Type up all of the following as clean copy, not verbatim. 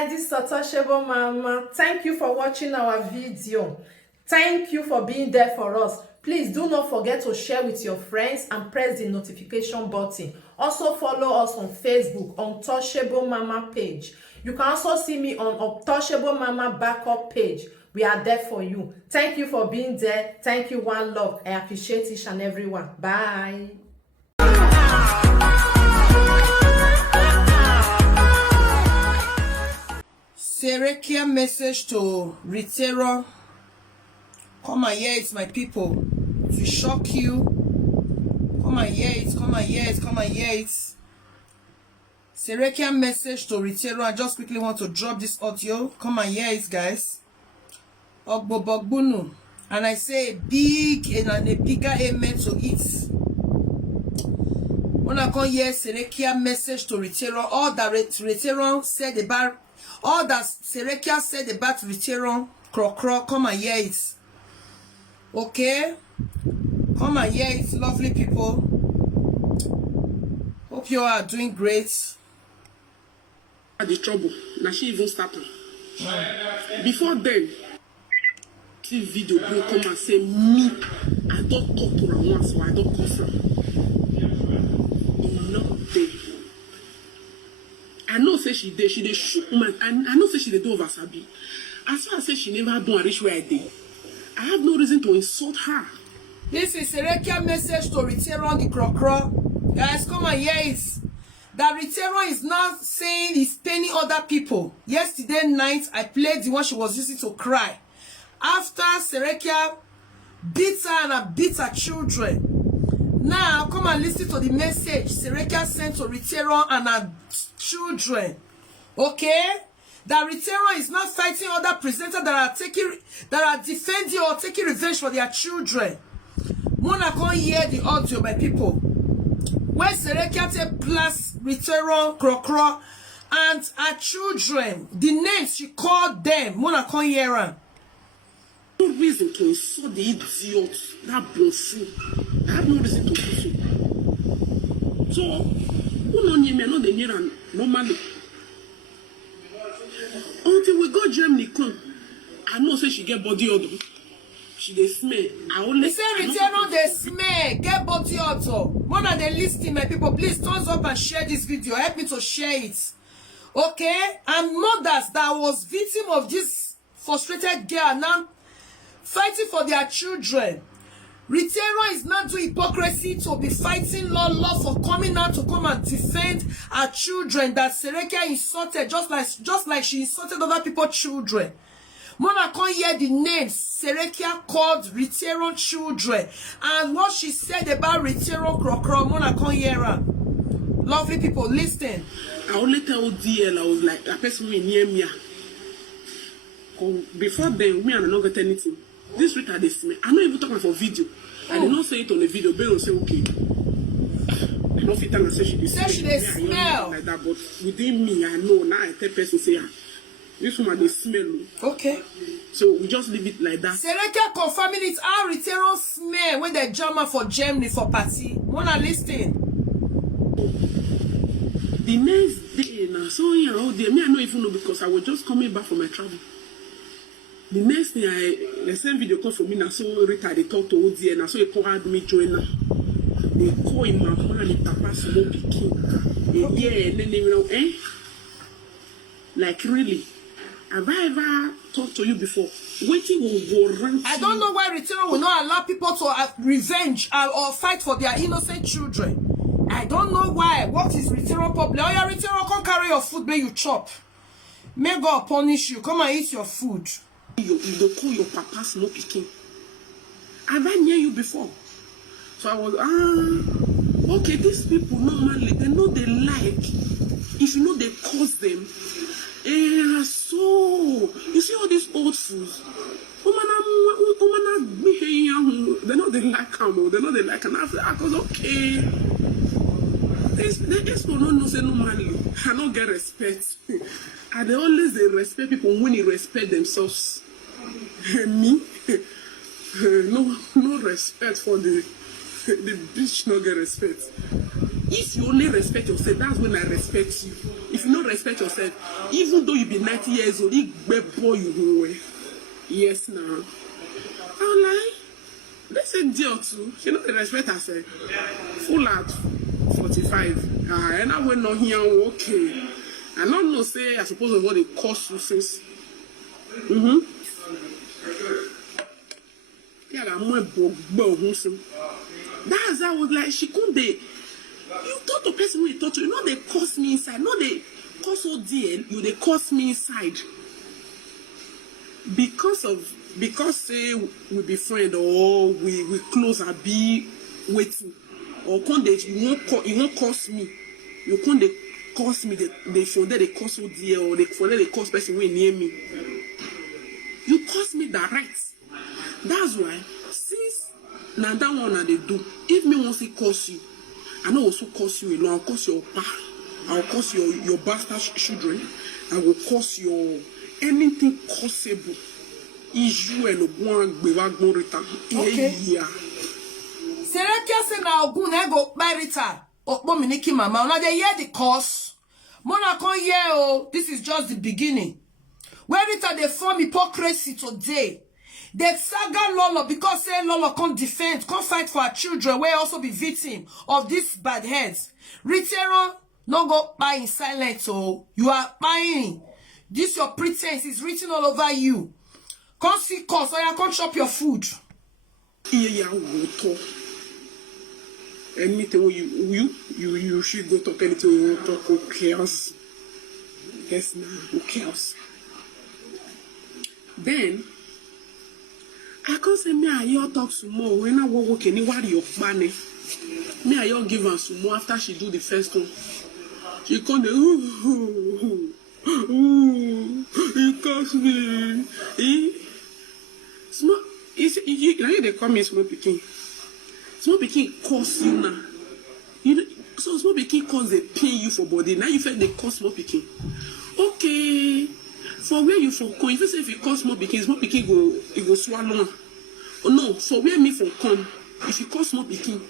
guys, this is Untouchable Mama. Thank you for watching our video. Thank you for being there for us. Please do not forget to share with your friends and press the notification button. Also follow us on Facebook, Untouchable Mama page. You can also see me on Untouchable Mama backup page. We are there for you. Thank you for being there. Thank you, one love. I appreciate each and everyone. Bye. Serekia message to Rita. Come and hear it, my people. To shock you. Come and hear it, come and hear it, come and hear it. Serekia message to Rita. I just quickly want to drop this audio. Come and hear it, guys. Ogbo Bogbunu. And I say big and a bigger amen to it. When I come hear Serekia message to Rita, all that Rita said about, all that Serekia said about Rita, Krokro, come and hear it. Okay? Come and hear it, lovely people. Hope you are doing great. The trouble. Now she even started. Before then, this video will come and say, me, I don't talk to her once, so I don't confirm. Not there. I know say she did shoot man. I know say she did do over Sabi. As far as say she never do and reach where I did, I have no reason to insult her. This is Serekia message to Rita on the Krokro. Guys, come and hear it. That Rita is now saying he's paining other people. Yesterday night, I played the one she was using to cry. After Serekia beat her and beat her children. Now, come and listen to the message Serekia sent to Rita and her children. Okay? That Rita is not fighting other presenters that are defending or taking revenge for their children. Mona can't hear the audio, my people. When Serekia take plus Rita, Krokro, and her children, the names she called them, Mona can't hear her. No reason to insult the idiot, that bluffy. I have no reason to do so. So, who know me, I know the near and normally. Until we go Germany, come. I know say she get body odor. She dey smell. I only say Rita no dey smell, get body odor. More than they listening, my people, please thumbs up and share this video. Help me to share it. Okay? And mothers that was victim of this frustrated girl now fighting for their children. Rita is not doing hypocrisy to be fighting law for coming out to come and defend her children that Serekia insulted, just like she insulted other people's children. Mona can't hear the names Serekia called Rita children and what she said about Rita Krokro. Mona can't hear her. Lovely people, listen. I only tell DL, I was like, a person near me. Before then, me and I not get anything. This Rita they smell. I'm not even talking for video. I did not say it on the video. They will say okay. I don't fit and say she smell like that, but within me, I know now. I tell person say, this woman they smell. Okay. So we just leave it like that. Serekia confirming it. How Rita smell when they jump for Germany for party. Wanna listen? The next day, now so me I don't even know because I was just coming back from my travel. The next thing the same video call from me now, so Rita they talk to OD and so he called me join now. They call him and the papa small pikin. Yeah, then they know, like really, have I ever talked to you before? Waiting will warrant. I don't know why Rita will not allow people to revenge or fight for their innocent children. I don't know why. What is Rita problem? Oh yeah, Rita, come carry your food, may you chop. May God punish you. Come and eat your food. You call your papa small pikin. Have I near you before? So I was okay, these people normally they know they like. If you know they cause them. So you see all these old fools. They know they like them, they know they like and I was okay. This people don't know say normally. I don't get respect. And they always they respect people when they respect themselves. Me, no respect for the bitch. No get respect. If you only respect yourself, that's when I respect you. If if you don't respect yourself, even though you be 90 years old, you boy you go. Yes, now. I'm like, that's a deal too. She don't respect herself. Full out 45. And I went on here, okay. I don't know, say, I suppose what it costs you since. Yeah, I'm more that's how I was like, she couldn't they. You talk to person when you talk to, you know, they cost me inside. No, they cost ODL, you they cost me inside. Because say we be friend or we close and be waiting. Or can't they you won't cost me. You can't they cost me they phone they cost ODL or they phone they cost person when near me. You cost me direct. That's why since now that one that they do, if me wants to cost you, I know also cost you alone. I'll cost your pa, I'll cost your bastard children, I will cost your anything possible. Is you and one bewagmo Rita. Okay. Yeah. Serekia say na ogun na go buy Rita. Okpo miniki mama. Now they hear the cost. Mona con hear oh, this is just the beginning. Where Rita they form hypocrisy today. They saga Lolo because say Lolo can't defend, can't fight for our children. We also be victim of these bad heads. Rita no go buy in silence. Oh, you are buying. This your pretense is written all over you. Can't see cost or you can't chop your food. Yeah, water. Anything you should go talk anything you want to talk. Who cares? Yes, now who cares? Then I can't say me I you talk some more when I walk anywhere your money. Me I you give her some more after she do the first one. She come it cost me. Small, now they call me small picking. Small picking cost you now. You know, so small picking cost they pay you for body. Now you feel they cost small picking. Okay, for where you from come? If you say if it cost small picking go swallow. Oh no, for where me from come? If you cost small picking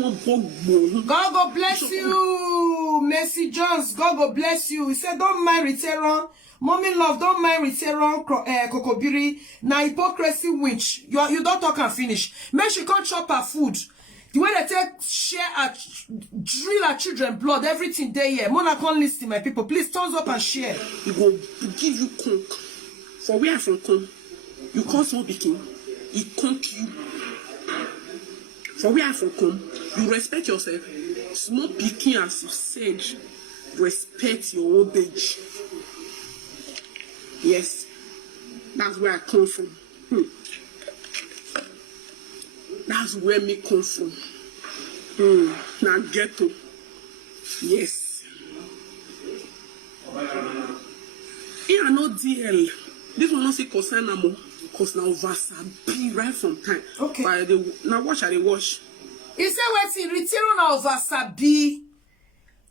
more bug. God go bless you, Mercy Jones. God go bless you. He said, don't mind Riteron. Mommy love, don't mind Riteron, Kokobiri. Na hypocrisy winch. You don't talk and finish. Make she can't chop her food. The way they take share drill her children blood, everything they here. Mona can't listen, my people. Please thumbs up and share. He go give you conk. For where I from come? You call small picking. He conk you. For where I from come? You respect yourself. Small picking, as you said, respect your old age. Yes, that's where I come from. That's where me come from. Now ghetto. Yes. Here no DL. This one not say concern no more. Cause now Vasabi right from time. Okay. Now watch I wash. He said wait Riteron na Vasabi.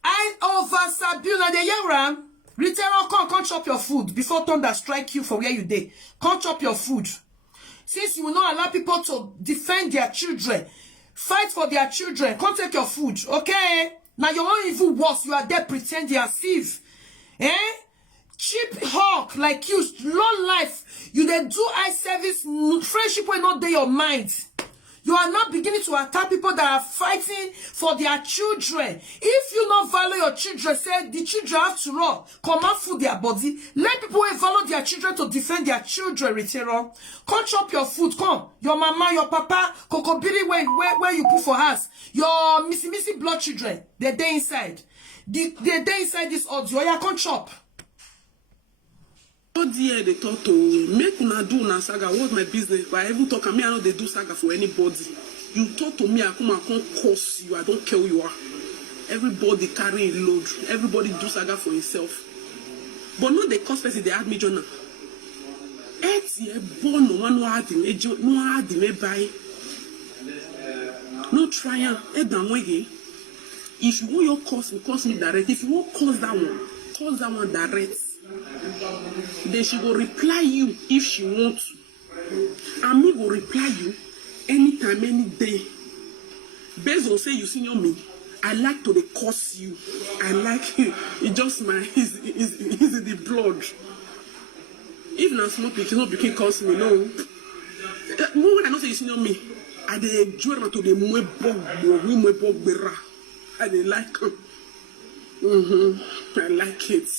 I Vasabi na the young ram. Riteron can't chop your food before thunder strike you for where you dey. Can't chop your food. Since you will not allow people to defend their children, fight for their children, can't take your food, okay? Now your own evil worse, you are there pretending as if. Cheap hawk like you, low life, you then do eye service, friendship will not dey your mind. You are not beginning to attack people that are fighting for their children. If you not value your children, say the children have to run, come out for their body. Let people who value their children to defend their children, Riteron. Come chop your food, come. Your mama, your papa, Kokobiri where you put for us. Your missy blood children, they're there inside. They're there inside this audio. Yeah, come chop. Oh dear, they talk to make una do na saga. What's my business? But I even talk to me, I know they do saga for anybody. You talk to me, I come and can't curse you. I don't care who you are. Everybody carry a load. Everybody do saga for himself. But not the cost person they add me journal. Born no one no buy. No trial. If you want your cost me direct. If you want cause that one direct. Then she will reply you if she wants to. And me will reply you anytime, any day. Based on say you senior me, I like to curse you. I like it. It's just is in the blood. If not small pikin, no pikin curse me, no. When I know say you see on me, I dey enjoy to the mwebog bera. I dey like it. I like it.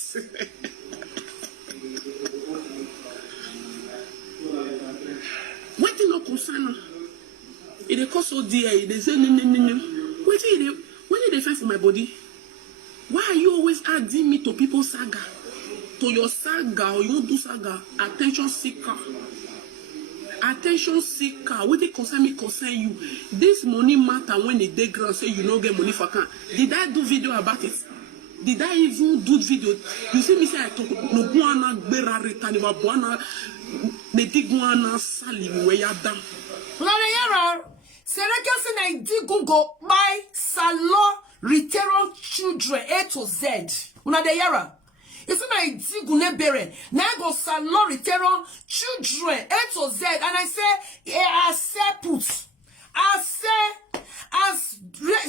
What thing no concern? It dey cost so dear. It dey say no. What did they find for my body? Why are you always adding me to people's saga? To your saga, or you won't do saga? Attention seeker. Attention seeker. What they concern me, concern you. This money matter when the day ground say you don't get money for can. Did I do video about it? Did I even do video? You see me say I talk no guana bera Rita ni wabuana ne diguana sali we yada. Sereka say na di go buy salon return children A to Z. Una de yara. It's na di gune bere. Na go salon return children A to Z. And I say, I say put. I say, as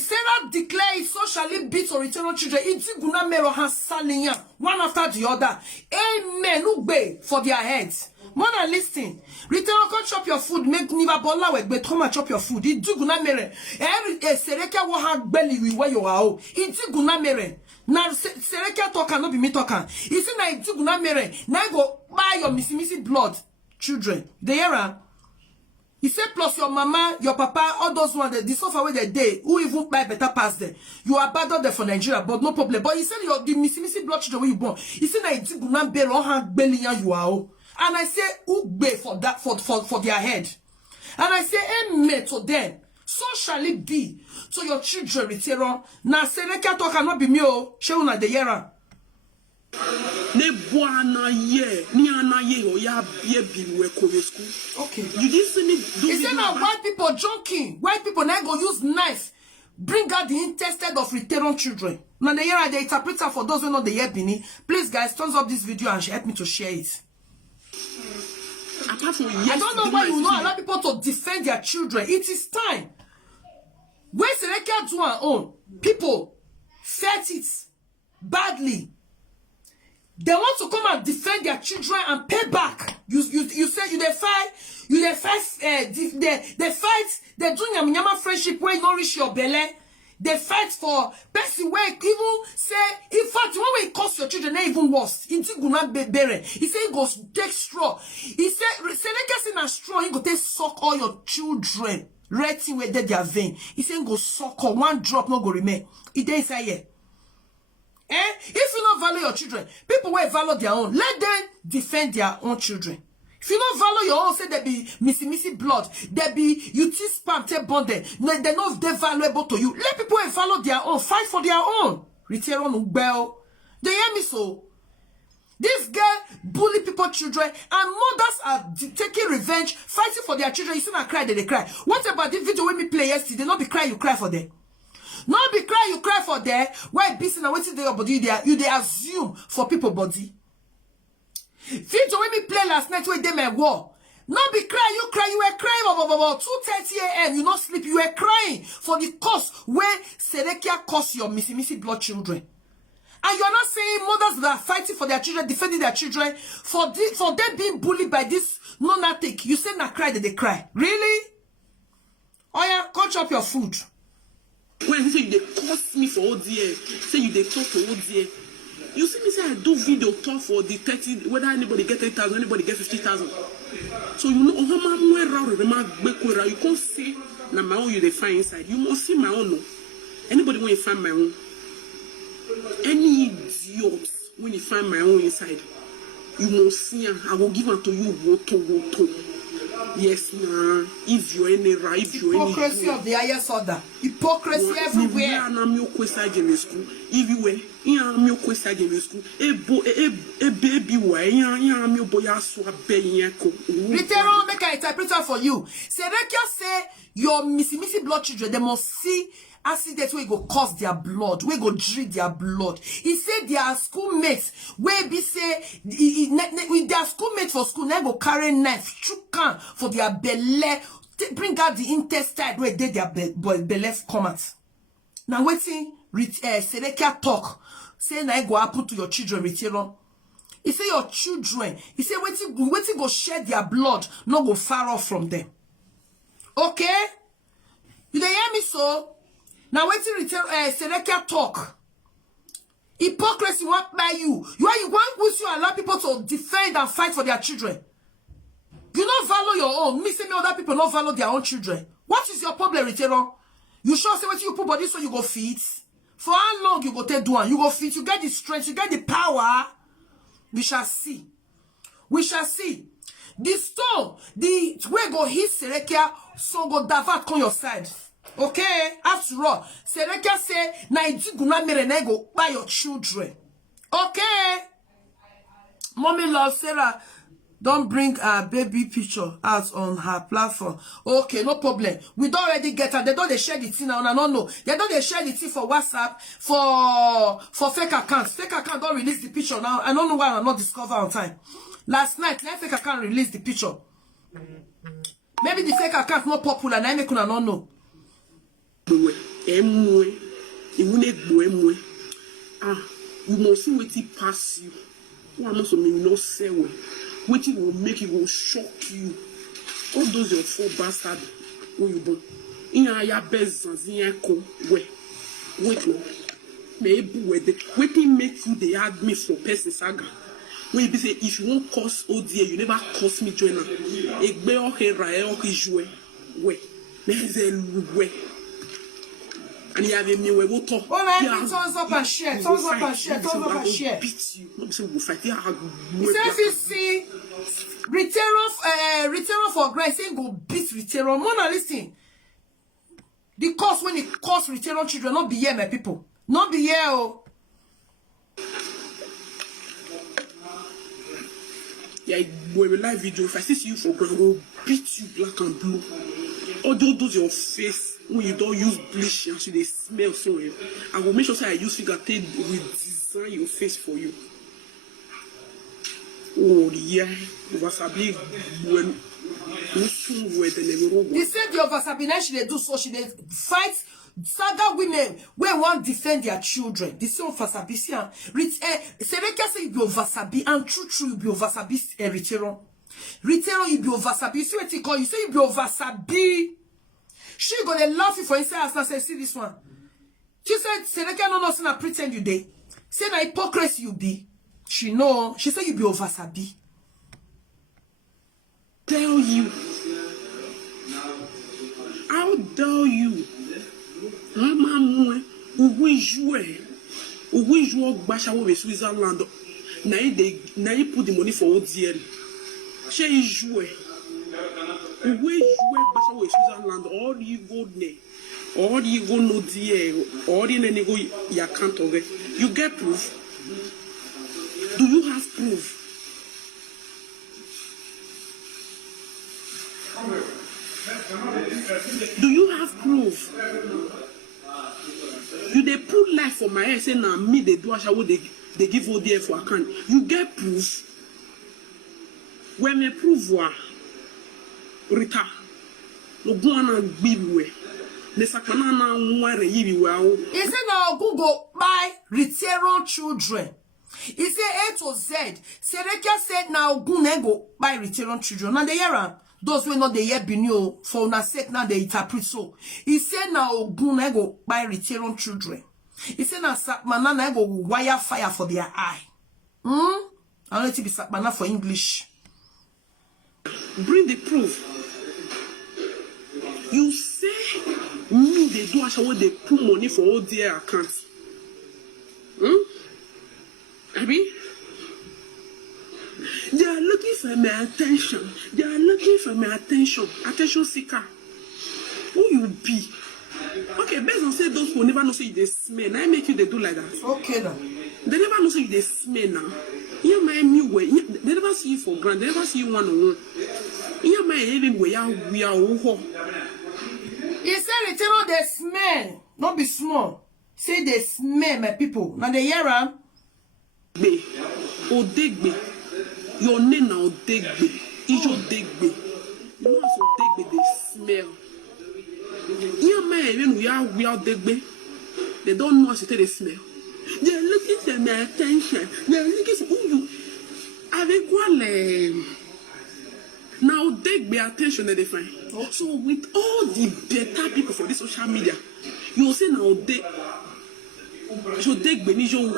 Sarah declare it socially beat or return children, it's guna mero has salinya one after the other. Amen. Ugbe for their heads. More than listening. Return come chop your food. Make niva bola wek be come and chop your food. It do guna mere. Every sereka wo ha belly we where you are. It do guna mere. Now sereka talk cannot be me talking. He say na it do guna mere. Now go buy your missy blood children. The era. He said plus your mama, your papa, all those ones, the suffer where they day, who even buy better past them. You are abandoned there for Nigeria, but no problem. But he said the missy blood children where you born. He said na it do guna mere on hand belly you are. And I say, Ugbe for that, for their head. And I say, amen to them. So shall it be to your children, Ritero. Na sereka to cannot be me, oh, Sheuna de Yera. Ne boana ye, ni ana ye, or ya baby, we school. Okay. You didn't see me do He said, now white people joking. White people now go use knife. Bring out the intestine of Ritero children. Now the Yera, the interpreter for those who know the Yebini. Please, guys, thumbs up this video and help me to share it. Apart from I don't know why you not allow people to defend their children. It is time. When Sereka do our own, people felt it badly. They want to come and defend their children and pay back. You say they fight, they do nyama friendship where you don't reach your belly. They fight for person where even say, in fact, when we cost your children, they even worse. He said he goes take straw. He said, Seleka in a straw, he go take suck all your children. Right thing where their vein. He said go suck all, one drop not go remain. He didn't say yeah. If you don't value your children, people will value their own. Let them defend their own children. If you don't value your own, say they be missy blood, they be you spam, take bonded. They know if they're valuable to you. Let people follow their own, fight for their own. Return on bell. They hear me so. This girl bully people, children, and mothers are taking revenge, fighting for their children. You see not cry, they cry. What about the video when me play yesterday? Not be cry, you cry for them. Not be cry, you cry for them. Why busy now waiting your body? You they assume for people body. Video when me play last night when they my war. Not be cry, you were crying about 2:30 a.m. You not sleep, you were crying for the cause where Serekia caused your missy blood children. And you're not saying mothers that are fighting for their children, defending their children, for them being bullied by this lunatic. You say na cry, they cry. Really? Oh yeah, go chop your food. When he say they cost me for all the year, say you they talk for all the year. You see me say I do video talk for the 30, whether anybody get 30,000, anybody get 50,000. So you know, you can't see na my own you they find inside. You must see my own. No. Anybody when you find my own, any idiot when you find my own inside, you must see. I will give it to you. Woto. Yes, nah. If you're any right, if you're any hypocrisy of the highest order. Hypocrisy everywhere. If you were, Literal, make an interpreter for you. Serekia say your missy blood children, they must see accidents where go cause their blood, where go drink their blood. He said their schoolmates, where be say with their schoolmates for school, they go carry knife, chukan for their belly, bring out the intestine where they their belly come out. Now waiting, Sedekia talk. Say na go happen to your children, Rita. He say your children. He say waiting go shed their blood, not go far off from them. Okay? You dey hear me so? Now waiting, Sedekia talk. Hypocrisy won't buy you. You want to allow people to defend and fight for their children. You don't value your own. Me say me other people don't value their own children. What is your problem, Rita? You sure say what you put body so you go fit? For how long you go take do one? You go fit, you get the strength, you get the power. We shall see. We shall see. The stone, the way go hit Sedekia, so go divert on your side. Okay? After all, Sedekia say, na iji guna mere na go buy your children. Okay? Mommy love Sarah. Don't bring a baby picture out on her platform. Okay, no problem. We don't already get her. They don't they share the thing now. I don't know. They don't they share the thing for WhatsApp for fake accounts. Fake account don't release the picture now. I don't know why I'm not discover on time. Last night, let fake account release the picture. Maybe the fake account not popular. Now I make una not know. You must see what it pass you. One must mean no say way. Which will make it will shock you. All those your four bastards who you born. In your best echo wait no. Maybe waiting make you the add me for person saga. When you say if you won't cause ODA, you never cause me joiner. Egbe okera okijwe we. Way. And you have a me we will talk. Oh man, thumbs up and share, thumbs up and share, thumbs up and share. Beat you. Not say we'll fight. If you see return for grace, saying go beat return. Mona listen. The cause when it cause return children, not be here, my people. Not be here, oh. Yeah, we will live video. If I see you for ground, we'll beat you black and blue. All those your face. When you don't use bleach and they smell so well. I will make sure I use figure tape will design your face for you. Oh yeah, wasabi when they said the wasabi now she do so she they fight saga women where want defend their children. The same wasabi see Sedekia say you be wasabi and true you be wasabi Rita. Rita you be wasabi. You see what he call you say you be wasabi. She gonna laugh you for inside and say, see this one. She said, Sedekia no see na pretend you dey. Say na hypocrisy you be. She know. She said you be over sabi. Tell you. How dare you? Mama we jouer basha we Switzerland. Na you put the money for ODL. She jouer. We basha we Switzerland. All you go there. All you go no there. All you go your account of it. You get proof. Do you have proof? Do you have proof? You they put life for my head, say now me they do asha what they give ODF for account. You get proof. When me prove what Rita no go on bibiwe. Ne sakana na nware yibiwe awo. He said now Google buy return children. He said A to Z. Sedekia said now go buy return children. Now they hear those will not the year be new for na sake now they interpret so. He said now go buy return children. He said now Sakmana go wire fire for their eye. I want to be Sakmana for English. Bring the proof. You say me they do actually they put money for all their accounts. Abi? They are looking for my attention. They are looking for my attention. Attention seeker. Who you be? Okay, based on say those who never know say they smell. Now I make you they do like that. Okay now. They never know say they smell now. You my me way. They never see you for granted. They never see you one on one. You my even way we are who. He said return they smell. Not be small. Say they smell my people. Now they hear am. Be Odegbe. Your name now Odegbe. Is Odegbe. You know so Odegbe they smell. You man even we are Odegbe. They don't know how to take the smell. They're looking for my attention. They're looking for you. Avec quoi les... Now they be attention that they find. So with all the better people for this social media, you will say now they... So they be even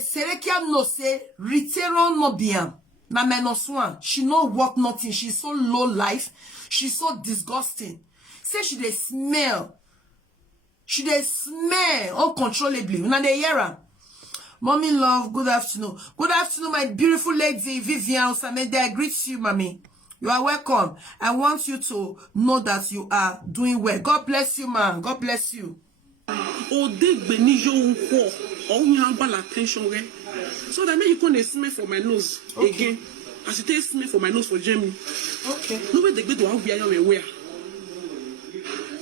Serekia no say Riteron no bien. Na menoswan. She no worth nothing. She's so low life. She's so disgusting. Say she dey smell. She dey smell uncontrollably. Now they hear her. Mommy love, good afternoon. Good afternoon, my beautiful lady Vivian Osamede. I greet you, mommy. You are welcome. I want you to know that you are doing well. God bless you, man. God bless you. Oh, they benijo unko. Oh, you have bad attention, right? So that means you can't smell for my nose again. As you take smell for my nose for Germany. Okay. Nobody they go to how be aware.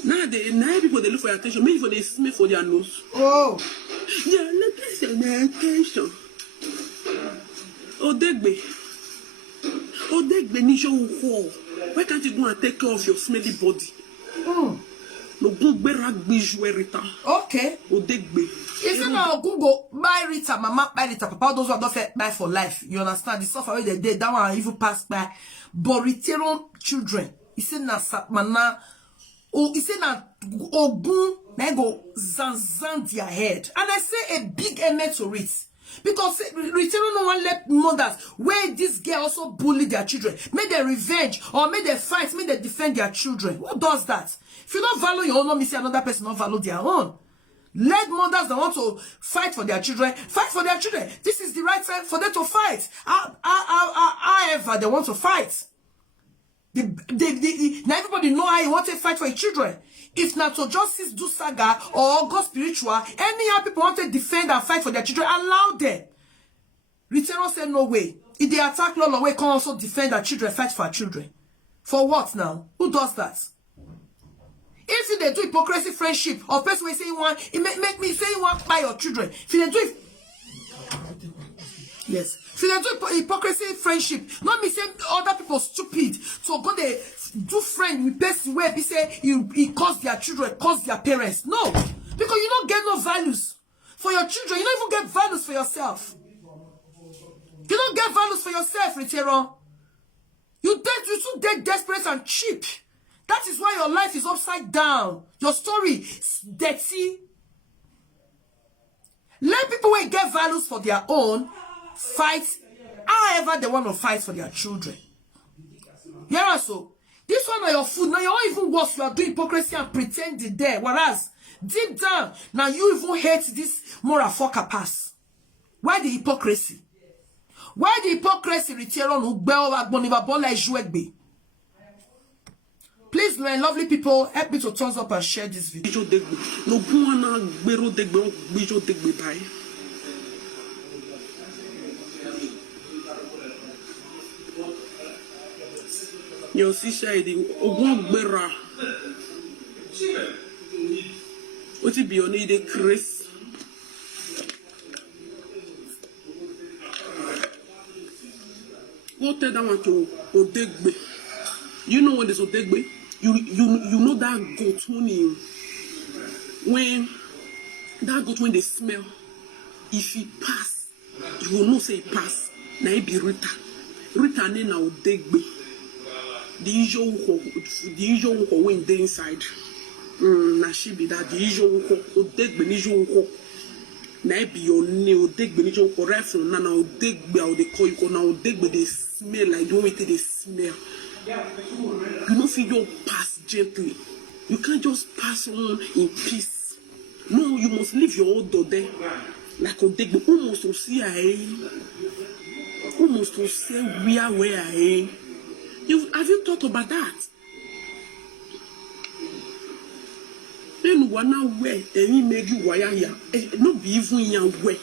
Now people they look for your attention. Maybe for they smell for their nose. Oh. Yeah, looking for my attention. Oh, they benijo unko. Why can't you go and take care of your smelly body? No good rag Rita. Okay. Odegbe. If you now Google buy Rita, mama buy Rita, papa those who are not buy for life. You understand? The suffer where they did that one even pass by. But Riteron children, he said na sapmana. Oh, he said na ogun na go zanzan their head. And I say a big amen to it. Because Riteron no one let mothers where this girl also bully their children. Make their revenge or make their fight, make they defend their children. Who does that? If you don't value your own, let me see another person not value their own. Let mothers that want to fight for their children, fight for their children. This is the right time for them to fight. However, they want to fight. Now everybody know how you want to fight for your children. If not to justice do saga or go spiritual, anyhow people want to defend and fight for their children, allow them. Riteron said no way. If they attack Lolo, we can also defend our children, fight for our children. For what now? Who does that? If they do hypocrisy friendship, or person will say you want, it make me say you want by your children. If they do it, yes. If they do hypocrisy friendship, not me say other people stupid. So go they do friend with person where he say he cause their children, cause their parents. No, because you don't get no values for your children. You don't even get values for yourself. You don't get values for yourself, Riteron. You too dead, desperate and cheap. That is why your life is upside down. Your story is dirty. Let people who get values for their own fight however they want to fight for their children. Yeah, so this one are your food. Now you're even worse. You are doing hypocrisy and pretending there. Whereas deep down, now you even hate this moral fucker pass. Why the hypocrisy? Why the hypocrisy, Riteron? Please, my lovely people, help me to thumbs up and share this video. Your sister is the Ogungbera. What it be on the Chris? What tell that one to Odegbe? You know when there's Odegbe? You know that goat when that goat when they smell, if he pass, you will not say he pass. Now it be Rita. Rita ne na Odegbe. The usual when they inside. Na she be that the usual Odegbe ni usual. Na it be your name Odegbe ni usual right from now Odegbe how they call you now Odegbe they smell like the way they smell. You know, feel your pass gently. You can't just pass on in peace. No, you must leave your odor there. Like Odegbe, almost to see almost to say where have you thought about that? Then one now where any make you wire here. No be even here where.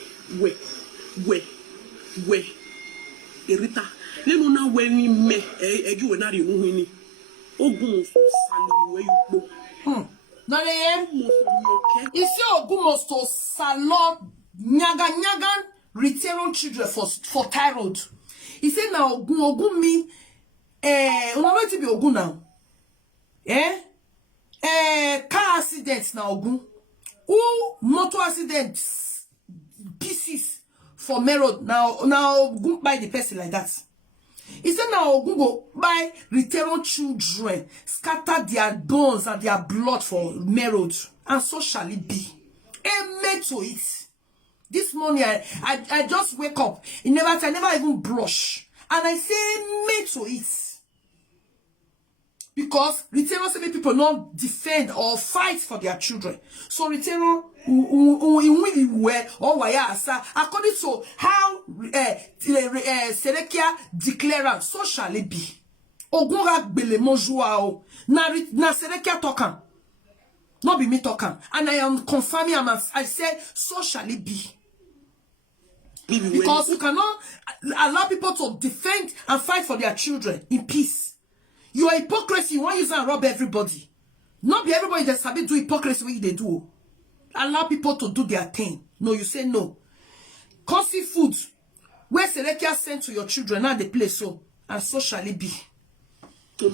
Rita. Let me know when we me you and you know when Ogun where you go. Now you see Ogun to salon nyagan Riteron children for thyroid. He said now Ogun me going to be Ogun now. Car accidents now Ogun. who motor accidents pieces for Merod now go buy the person like that. He said now go buy return children, scatter their bones and their blood for Merod, and so shall it be. Amen to it. This morning I just wake up. I never even brush, and I say amen to it. Because retailers say people not defend or fight for their children. So retailer according to how Serekia declared, so shall it be. Ogunra bele monjua o na Serekia talking, not be me talking, and I am confirming. I said, so shall it be. Because you cannot allow people to defend and fight for their children in peace. You are hypocrisy. You want to use and rob everybody. Not be everybody that sabi do hypocrisy what they do. Allow people to do their thing. No, you say no. Costly food. Where Serekia sent to your children, now they play so. And so shall it be. You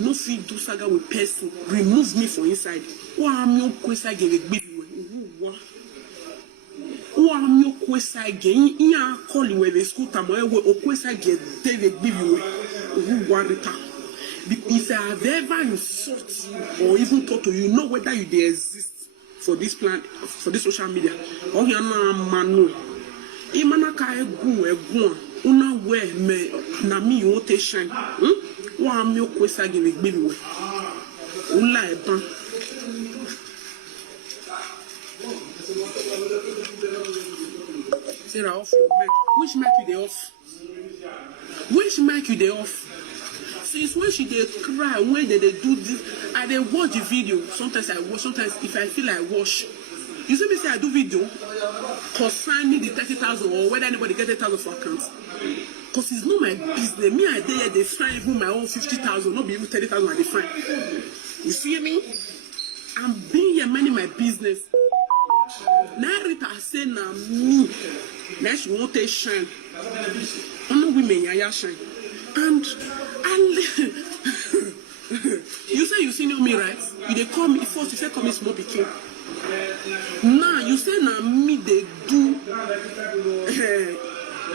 know, feed do saga with person. Remove me from inside. If I have ever insulted you or even thought to you, know whether you they exist for this plan, for this social media, or you are manu. Imana ka egu una we me na mi you want to shine. Wa am yo kwesa give baby we. Ula eban. Sarah, off your mic. Which mic you they off? Which mic you they off? Since when she they cry, when they do this, I they watch the video. Sometimes I watch, sometimes if I feel like watch. You see me say I do video concerning the 30,000 or whether anybody get 30,000 for accounts. Because it's not my business. Me I there they find even my own 50,000, not be even 30,000 I they find. You see me? I'm being here minding my business. Now Rita say na me. Now she want to shine. Only women ya shine. And you say you senior me, right? You they call me first, you say call me small pikin. Now you say na me they do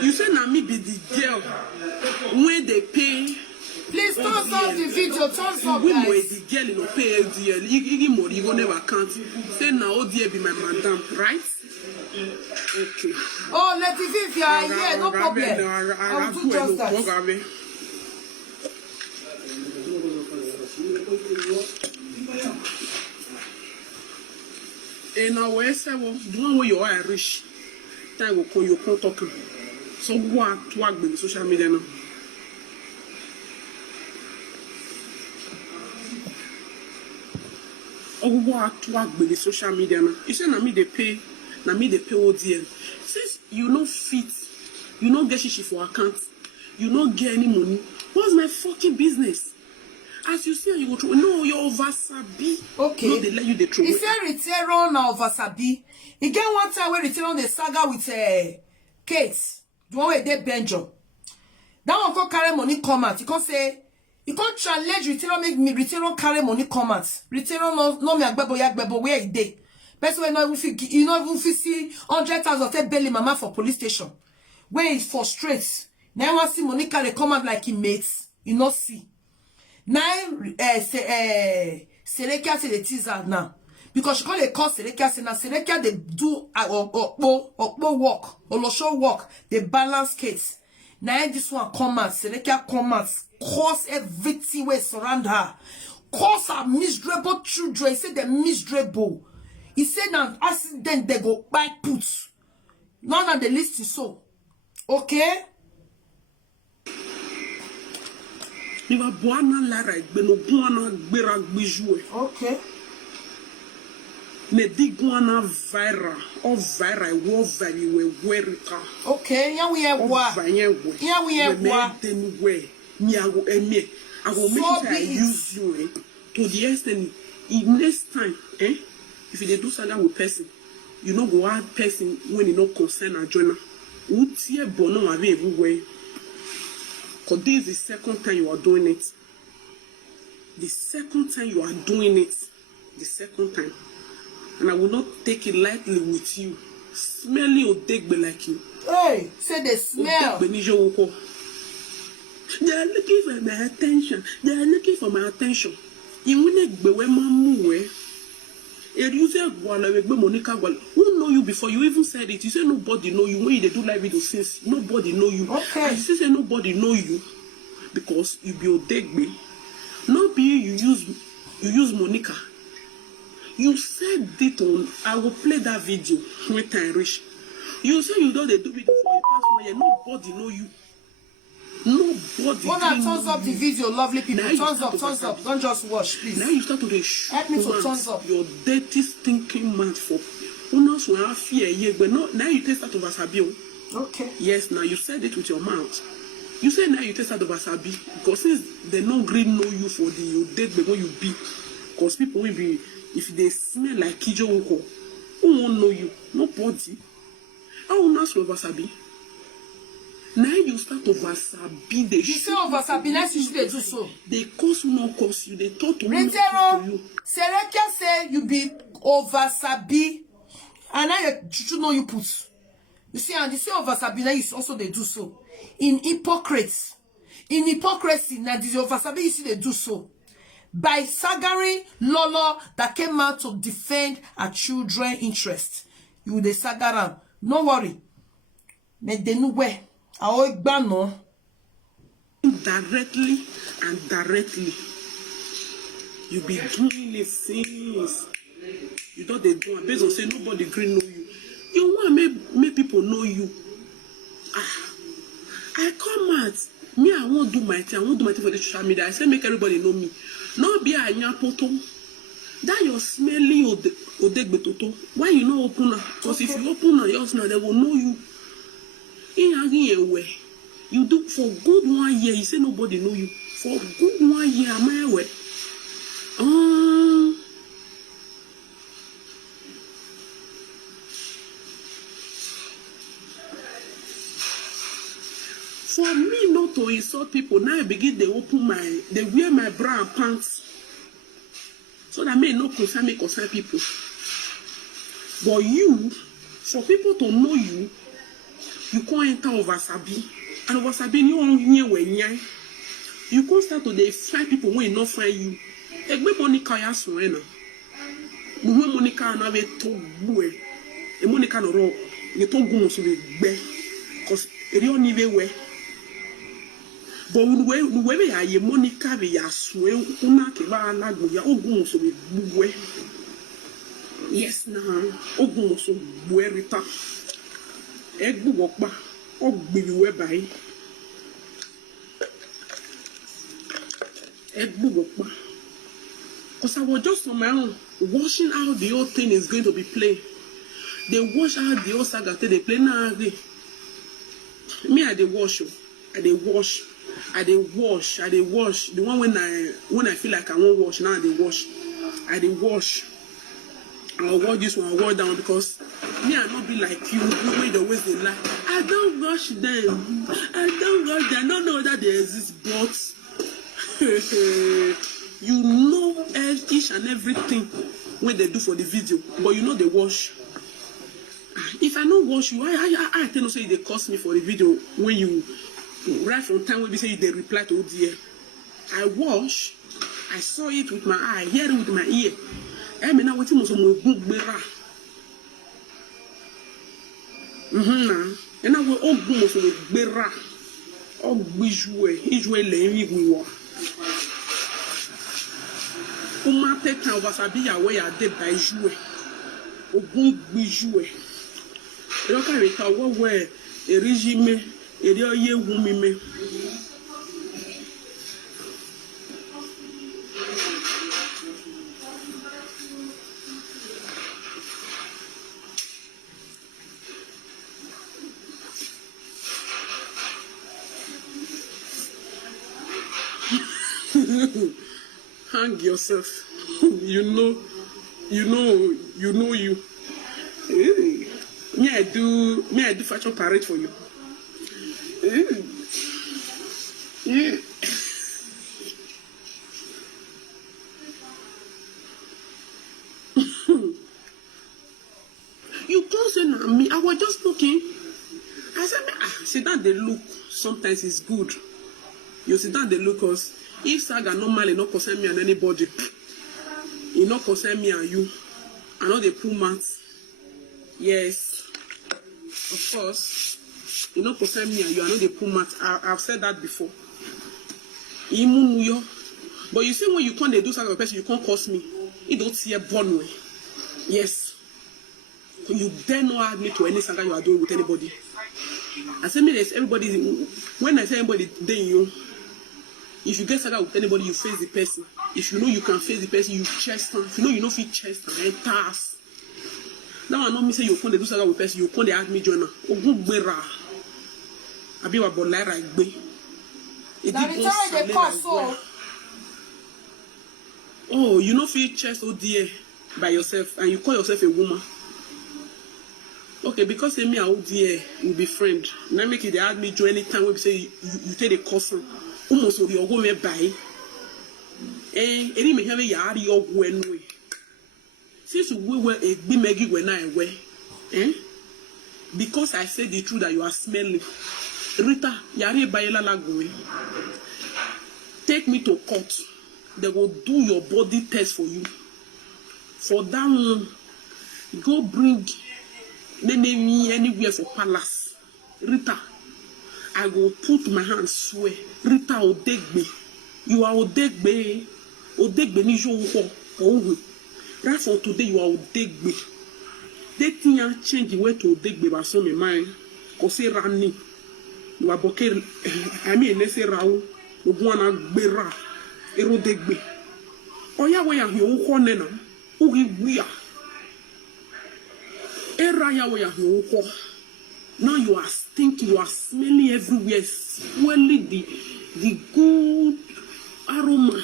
you say na me be the girl when they pay. Please turn off the video, turn off we guys. The girl you know pay LDL, you money you go never count. Say now ODL be my madam, right? Okay. Oh, let the video here, no problem. I will do just that. And now where say well, the one where you are rich, time will call your talking. So what to work with social media now? Oh, what to work with the social media now? You say na me they pay ODL. Since you no fit, you no get shishi for account, you no get any money. What's my fucking business? As you see, you go through. No, you're oversabi. Okay. No, they let you the through. If you return on oversabi, you get one time where return on the saga with Kate, the one where they Benjo. That one can carry money comment. You can say, you can't challenge return on make me return on carry money comment. Return on no me yagbebo where it dey. Best way not even you not even see 100,000 say belly mama for police station. Where it frustrates. Now want see money carry comment like he mates. You not see. Now, Serekia say the teaser now. Because she call they call Serekia say now Serekia they do work, Olosho work, they balance case. Now this one comments, Serekia comments, cause everything where surround her. Cause her miserable children. He said they're miserable. He said now accident they go buy put. None of the list is so. Okay? You are born Lara, but no guana bera bijou. Okay. Ne diguana vira, or vira, war very well, Rita. Okay, yeah, we have what? Yeah, we have what? Then where? Niago and me. I will make sure I use you to the extent next time, if you do something with person, you know go out person when you know concern a journal. What's here bono away everywhere? Because this is the second time you are doing it. The second time you are doing it, the second time, and I will not take it lightly with you. Smelly Odegbe like you. Hey, say they smell. They are looking for my attention. They are looking for my attention. You who know you before you even said it? You say nobody know you. When they do live video since nobody know you. Okay. And you say nobody know you because you be Odegbe. Not be you use Monica. You said it on. I will play that video when time reach. You say you don't do video for the past 1 year. Nobody know you. Nobody. When I thumbs up the video, lovely people. Thumbs up. Don't just watch, please. Now you start to help me to thumbs up. Your dirty stinking mouth for owners will have fear. But no, now you taste that of wasabi. Okay. Yes, now you said it with your mouth. You say now you taste that of wasabi because since they no green know you for the dead when you be, because people will be if they smell like Kijo Oko, who won't know you? Nobody. How will not wasabi? Now you start to wasabi. They you say wasabi, next you should do so. They cause you, no cause you. They talk to you. Sereka say you be wasabi, and now you know you put. You see, and you say wasabi, now you also they do so. In hypocrisy, now this wasabi you see they do so. By Sagari Lolo that came out to defend her children's interest. You the Sagaram. No worry. But they know where. Indirectly and directly. You be doing the things. You don't they do. Based on say nobody green know you. You want make people know you. I come out. Me, I won't do my thing. I won't do my thing for the social media. I say make everybody know me. No be a nyapoto. That you're smelling Odegbe Toto. Why you not open her? Because if you open her yours now, they will know you. You do for good 1 year. You say nobody know you. For good 1 year, am I aware? For me not to insult people, now I begin they wear my bra and pants. So that may not concern people. But you, for people to know you, you can't enter wasabi. And wasabi you can't start to find people when not find you. Egbe Monica ya suena. Muwe Monica na we to bue. E Monica no ro ni to gun so we gbe. Cause eri oni we. But we ya ye Monica we ya sue una ke ba alagbo ya ogun so we bue. Yes na ogun so bue Rita. Egbu wokpa ogbi we bai. Egbu wokpa. Because I was just on my own, watching how the whole thing is going to be played. They watch how the whole saga they play now. Me, I wash. The one when I feel like I won't wash, now I wash. I'll watch this one, I'll watch that one because me, I not be like you, who the ways they lie. I don't wash them. I don't know that they exist, but you know each and everything when they do for the video, but you know they wash. If I don't wash you, I tell you say they cost me for the video when you right from time when they say they reply to ODA. I wash, I saw it with my eye, hear it with my ear. I mean, now what you must good bera. And I will all boom of bera. All bijou, we walk. Uma teta wasabi ya we ya de bijou. Ogun bijou. E lo ka re ka wo we e regime e de oye wu mi me. Hang yourself. you know you. Me I do fashion parade for you. me, I was just looking. I said, sit down, they look. Sometimes it's good. You sit down, they look, because if Saga normally not concern me and anybody, it not concern me and you. I know they pull maths. Yes, of course. It not concern me and you. I know they pull maths. I've said that before. But you see, when you can't do something with a person, you can't curse me. You don't see a born way. Yes. You dare not add me to any saga you are doing with anybody. I say me there's everybody. When I say anybody, then you. If you get saga with anybody, you face the person. If you know you can face the person, you chest them. If you know you don't fit chest them, then task. Now I know me say you can't do saga with person, you can't add me joiner. Ogun gbera. Abi wa bolara igbe. Now the time they cause so. Oh, you know feel chest ODA by yourself and you call yourself a woman. Okay, because me and ODA will be friend. Now make it they add me join anytime when we say you take the course. Almost will be a woman by. Any may have a yard your when we. Since we were a big Maggie when I wear. Because I said the truth that you are smelling. Rita, yari bayela lagwe. Take me to court. They will do your body test for you. For that one, go bring me anywhere for palace. Rita, I will put my hand swear. Rita Odegbe. You are Odegbe. Odegbe ni jo wo. Right for today, you are Odegbe. They think you change the way to Odegbe by some mind. Cause say Rani. You are Boker. I mean, let's say Rao. Ogwana Bera. Erodegbe. Oya we are you nena. Ugi we are. Eraya we are you. Now you are stinking, you are smelling everywhere, swelling the good aroma.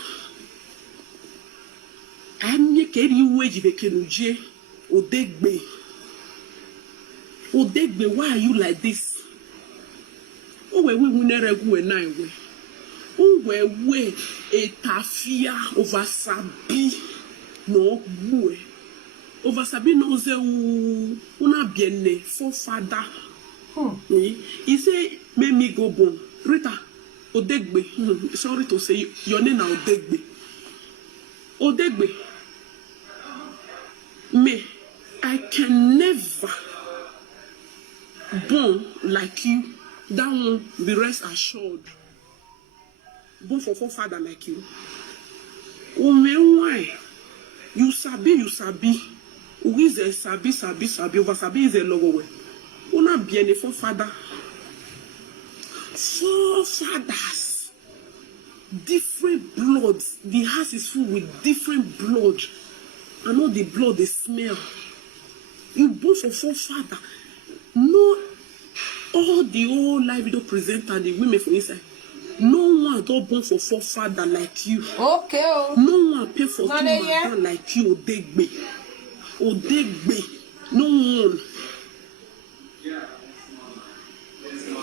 I'm making wage vekenuje. Odegbe. Odegbe, why are you like this? Oh, we never go a nine way. We a tafia over Sabi no bue over Sabi no ze una bienne for father. He say make me go bon. Rita Odegbe. Sorry to say your name now Odegbe. Odegbe. Me, I can never born like you. That one be rest assured. Born for father like you. Oh man, why? You sabi. Who is a sabi. Over sabi is a logo way. Una bien for father. Four fathers. Different bloods. The house is full with different blood. I know the blood they smell. You born for four father. No, all the old live video presenter, the women for inside. No one don't born for forefather like you. Okay. Oh. No one pay for two man like you, Odegbe. Odegbe. No one.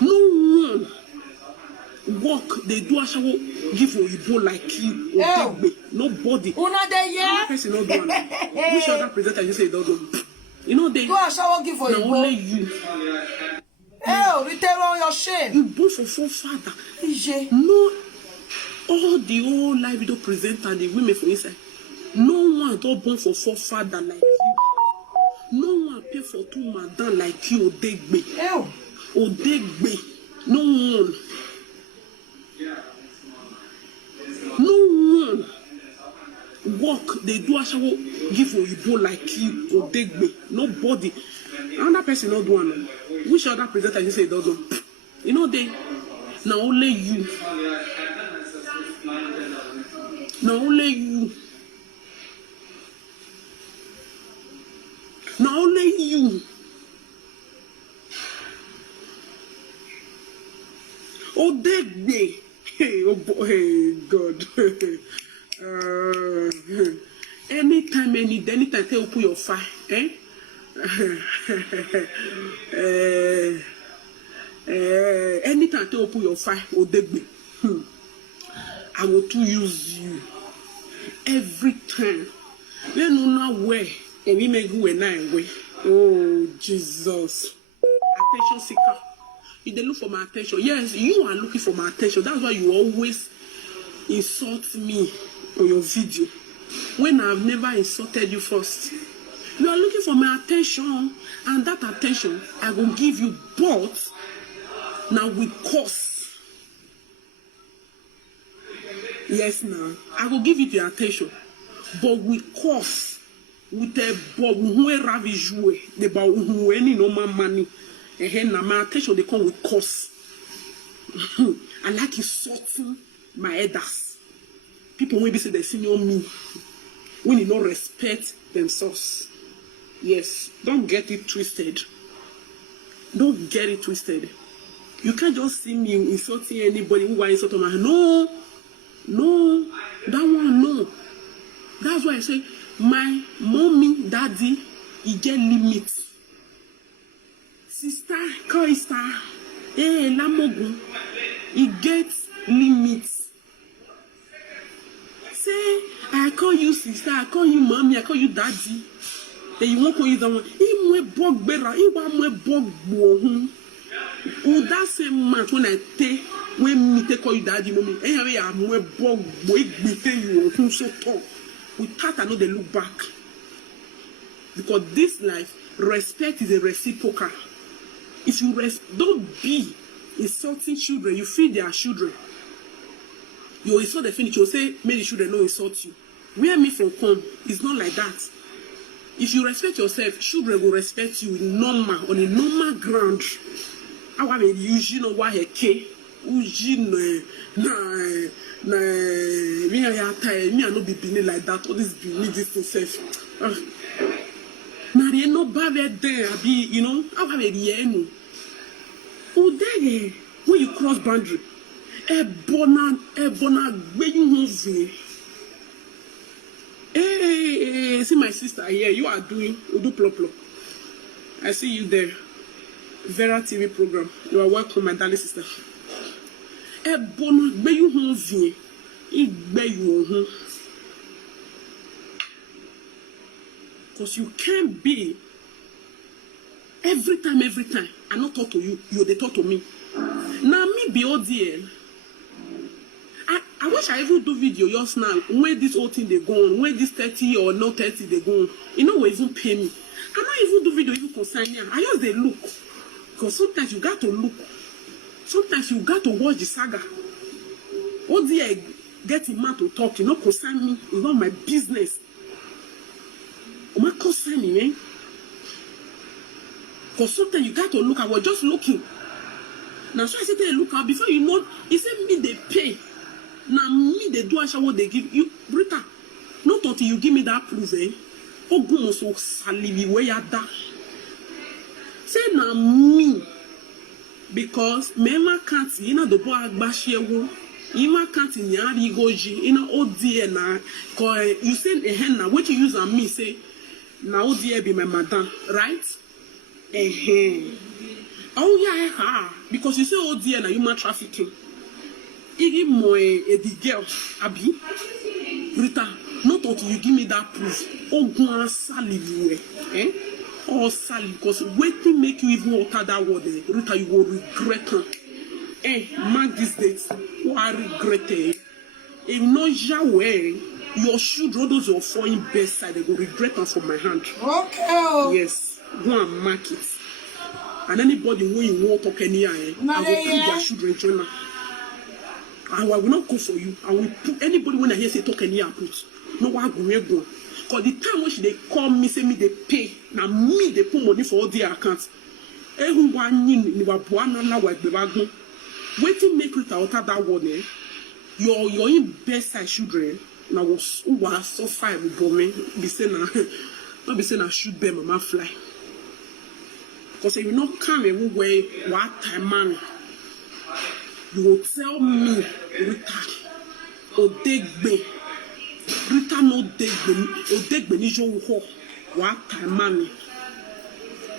No one. Work, they do actually give you like you, Odegbe. Nobody. Una de yeah. Person not do one. Which other presenter you say don't do? You know they. Do actually give you. Only you. Oh, return on your shame. You born for forefather. No, all the old live video presenter, the women for inside. No one don't born for forefather like you. No one pay for two madam like you, Odegbe. Odegbe. No one. No one. Work, they do actually give you like you, Odegbe. Nobody. Another person not do one. Which other presenter you say doesn't? You know they now only you. Now only you. Now only you. Odegbe. Hey, oh boy, hey, God. Anytime they open your fire, eh? Anytime they open your fire, Odegbe, I will to use you every time. When you know where And we make you and I way. Oh, Jesus. Attention seeker. You they look for my attention. Yes, you are looking for my attention. That's why you always insult me on your video. When I've never insulted you first. You are looking for my attention. And that attention, I will give you both. Now with cost. Yes, now. I will give you the attention. But with cost. With a bob who ravijue. The bow who any normal money. And my attention they come with cost. I like insulting my elders. People when they say they senior me. When they don't respect themselves. Yes. Don't get it twisted. Don't get it twisted. You can't just see me insulting anybody who wants insulting my no. No. That one, no. That's why I say my mommy, daddy, he get limits. Sister, sister, Lamogu, he gets limits. Say, I call you sister, I call you mommy, I call you daddy. Then you won't call you that one. He won't bog better, he won't bog bohun. Oh, that same match when I take, when me take call you daddy, mommy, anyway, I'm more bog boy, you so talk. With that, I know they look back. Because this life, respect is a reciprocal. If you don't be insulting children, you feed their children. You insult the finish, you say, may the children not insult you. Where me from come, it's not like that. If you respect yourself, children will respect you in normal, on a normal ground. I mean, you know why a K. Me I no be being like that. All this being this self. Now they no bad there. Be you know. I have a year. Oh there, when you cross boundary, a bona, where you move. Hey, see my sister here. You are doing Loadooh plop plop. I see you there. Vera TV program. You are welcome, my darling sister. A bona, where you move. Because you can't be every time I not talk to you, you they talk to me. Now me be ODL. I wish I even do video just now where this whole thing they go on, where this 30 or not 30 they go on. You know what even pay me. I not even do video even concern me. I just they look. Because sometimes you got to look. Sometimes you got to watch the saga. ODL get him out to talk, you know, concern me. It's not my business. My concern me, man. Because sometimes you got to look. I was just looking. Now, so I said, look out before you know, he said me they pay. Now me they do actually what they give you, Rita. Not until you give me that proof, eh? Oh, goodness, so salivi where you da. Say now me, because me can't see, you know the boy agbashewo. You can't in yari goji, you know, oh dear na. Cause you send a hen now. What you use on me say, now oh dear be my madam, right? Oh yeah, because you say oh dear na human trafficking. Igi mo the girl, Abi, Rita. Not until you give me that proof. Oh go salive, eh? Oh salive, because waiting make you even utter that word, Rita. You will regret it. Mark this date. You are regretted. If not Yahweh, your children, those your foreign best side, they will regret them from my hand. Okay. Yes. Go and mark it. And anybody when you won't talk any I will put their children journal. I will not go for you. I will put anybody when I hear say talk any I put. No one go. Because the time when they call me, say me they pay. Now me they put money for all their accounts. Everyone in the waiting make Rita utter that one, eh? Your in best side children now was so fine with me. Be saying not be saying I shoot them mama fly. Because if you not come everywhere what time man, you will tell me Rita Odegbe. Rita no Odegbe ni jo ho what time man.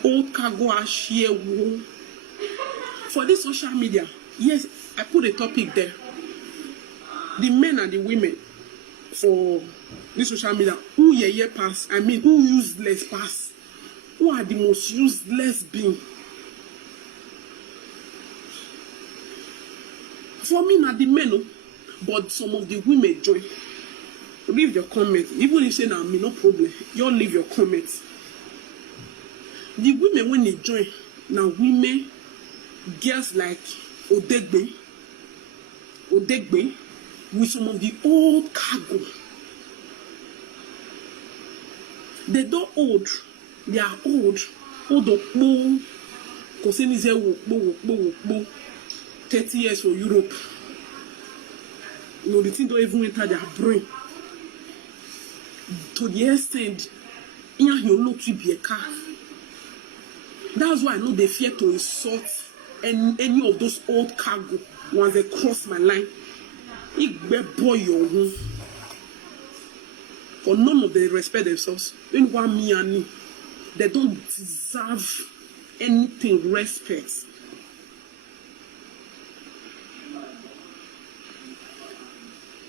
Old cargo ashie wo. For this social media. Yes, I put a topic there. The men and the women for this social media, who ye pass, I mean, who useless pass, who are the most useless being. For me, not the men, but some of the women join. Leave your comment. Even if you say, nah, me no problem, you all leave your comments. The women, when they join, now women, girls like Odegbe, with some of the old cargo. They don't old, they are old of 30 years for Europe. You know, the thing don't even enter their brain. To the extent, you know to be a car. That's why I know they fear to insult any of those old cargo once they cross my line. It boy your home. For none of them respect themselves. When one me and me, they don't deserve anything respect.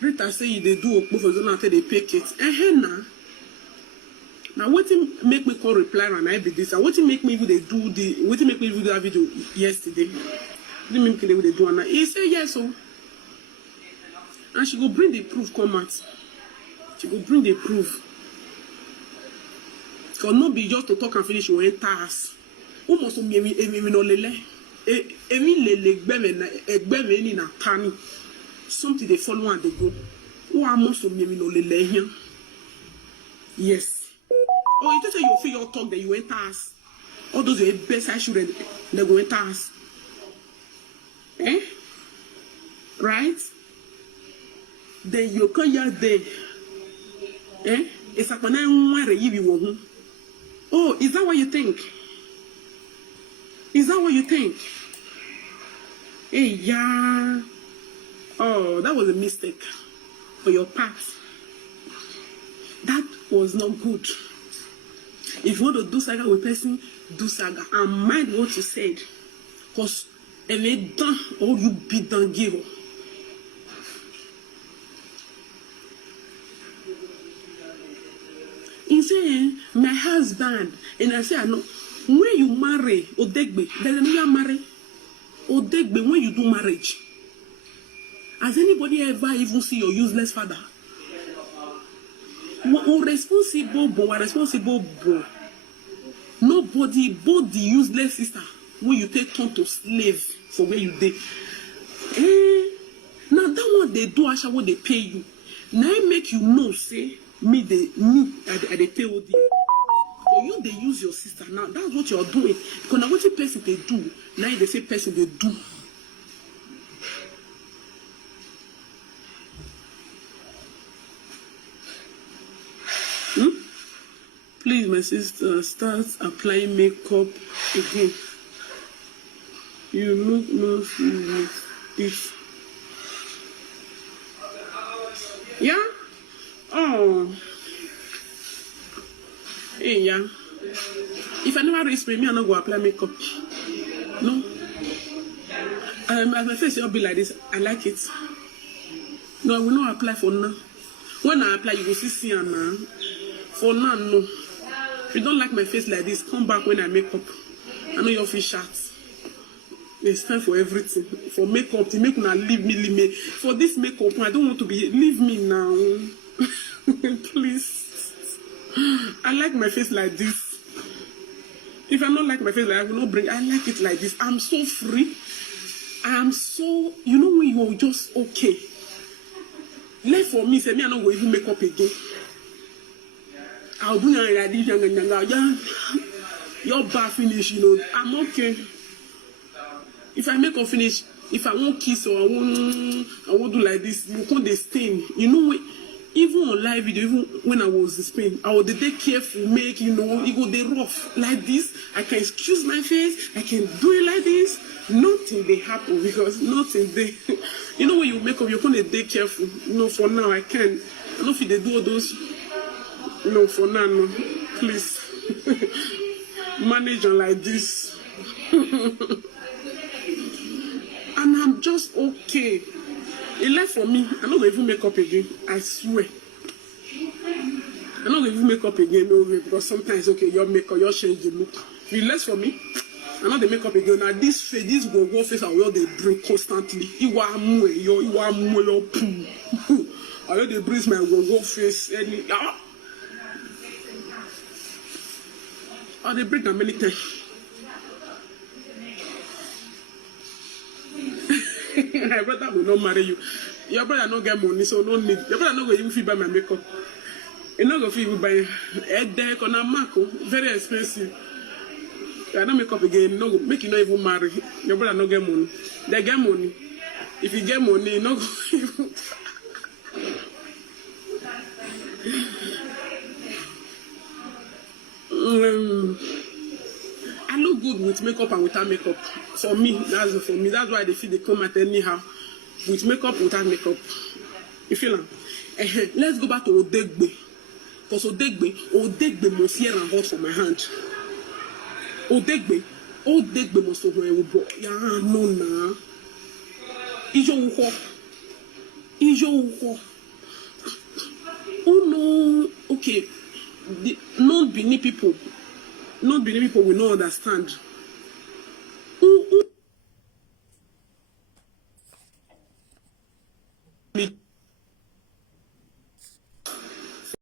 Rita say they do both of them after they pick it. Now what make me call reply and I be this? And what make me even they do the what make me do that video yesterday? Didn't make me they do and he say yes so. And she go bring the proof come out. She go bring the proof. Cause not be just to talk and finish you enter us. Almost me no lele. Egbe me na tani. Something they follow and they go. Who are most of me no lele here? Yes. Oh, you just say you feel your talk that you enter us. All those are best I should they go enter us. Eh? Right? Then you come here there. Eh? It's like when I oh, is that what you think? Is that what you think? Hey, yeah. Oh, that was a mistake for your part. That was not good. If you want to do saga with person, do saga. And mind what you said. Because if they done or you be done give. He say, my husband, and I say, I know, when you marry, Odegbe, there's another marry. Odegbe, when you do marriage, has anybody ever even see your useless father? Responsible boy. Nobody, both the useless sister, when you take turn to slave for where you did. Now that one they do, Asha, what they pay you. Now it make you know, say, I they pay OD. Or you they use your sister. Now that's what you're doing. Because now what the person they do, now they say person they do. Please, my sister, start applying makeup again. You look mostly with this. Yeah? Oh. Hey, yeah. If I never raise me, I'm not going to apply makeup. No. As my face will be like this, I like it. No, I will not apply for now. When I apply, you will see now. For now, no. If you don't like my face like this, come back when I make up. I know your face shots. There's time for everything. For makeup, to make me leave me. For this makeup, I don't want to be. Leave me now. Please. I like my face like this. If I don't like my face like I will not bring. I like it like this. I'm so free. I am so. You know when you are just okay. Left for me, say me I not go even make up again. I'll do your bar finish, you know. I'm okay. If I make a finish, if I won't kiss or I won't do like this, you can't they stain. You know, even on live video, even when I was in Spain, I would take careful, make, you know, it go they rough like this. I can excuse my face, I can do it like this. Nothing they happen because nothing they you know when you make up, you're gonna take careful. You know, for now I can't. I don't know if they do all those. No, for now, no. Please. Manage on like this. And I'm just okay. It left for me. I'm not going to even make up again. I swear. I'm not going to make up again, no way, because sometimes, okay, your makeup, your change the look. If less for me, I'm not the makeup again. Now this face, this go face, I will they break constantly. You are more, you are more, poo. I will they breathe my go face, any. Oh, they break them many times. My brother will not marry you. Your brother not get money, so no need. Your brother not going to even buy my makeup. You not going to even buy a deck on a Marco, very expensive. I don't make up again. No, make you not even marry. Your brother not get money. They get money. If you get money, you not go even. I look good with makeup and without makeup. For me, that's why they feel they come at anyhow. With makeup, without makeup. You feel them? Let's go back to Odegbe. Because Odegbe must hear and hot for my hand. Odegbe must have a yeah, no, nah. Ijo. Oh no, okay. The non-Benin people will not understand.